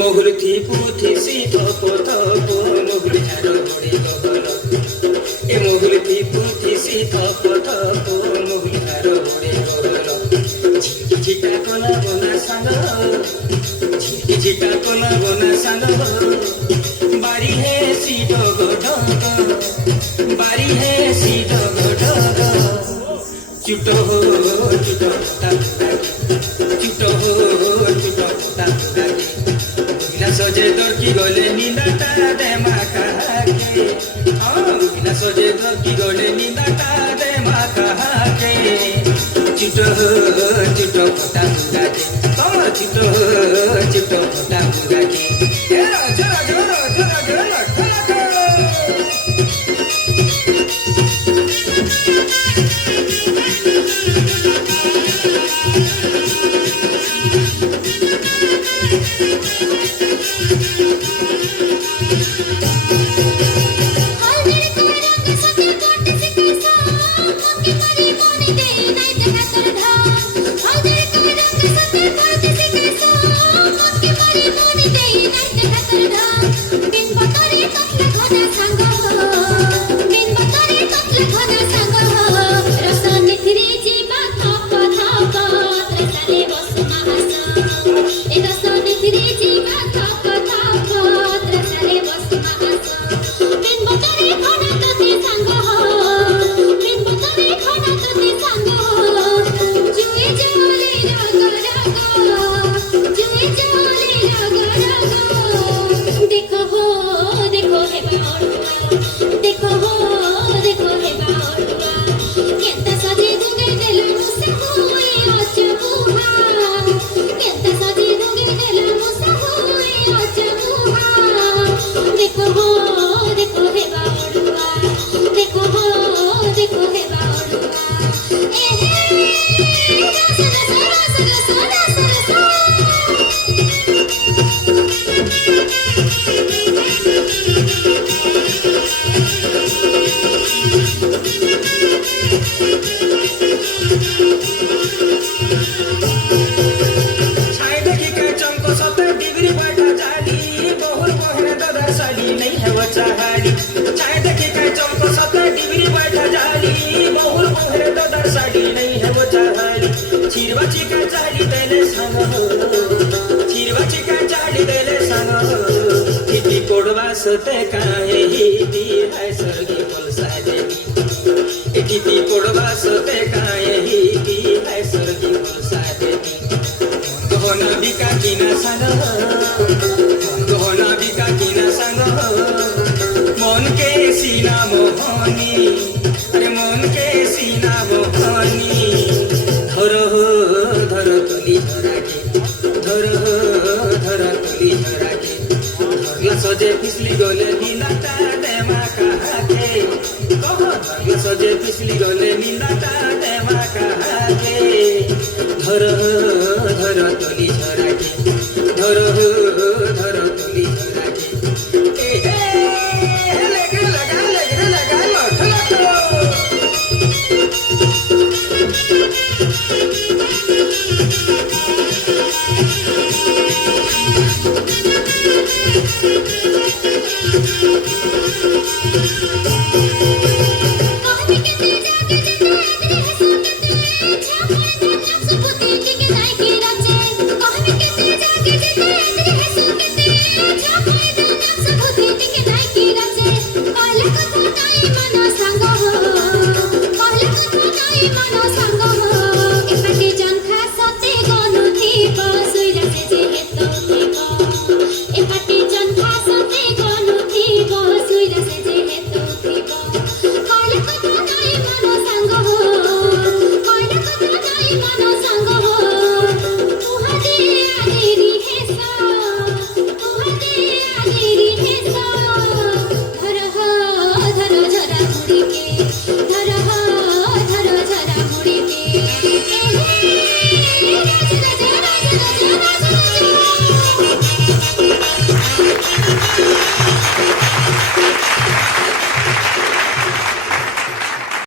मोगलती पुथी सीतो पोतो मोगल झारो घोड़ी गगन ए मोगलती पुथी सीतो पोतो मोगल झारो घोड़ी गगन झिटी झिटा कोना बोना सांग झिटी झिटा कोना बोना सांग बारी है सीतो गोडो बारी है सीतो गोडो चुटो चुटो चुटो चुटो सजे तोर की गोले निंदाटा दे माकाके बिना सजे तोर की गोले निंदाटा दे माकाके चिटो चिटो कोटा मुगाके कमर चिटो चिटो कोटा मुगाके ए राजा राजा राजा राजा लटलट सोते काहे हिती है स्वर्गी पुलसा देवी किती पोड़वा सोते काहे हिती है स्वर्गी पुलसा देवी गहना बिका किना सान गहना बिका किना सान मन के सीना मोहनी अरे मन के सीना मोहनी धर तली धराके धर तली धराके सजे पिछली गोले नीलाटा दे माँ कहाके कहो सजे पिछली गोले नीलाटा दे माँ कहाके धर तली झराके धर तली झराके लगा आई मना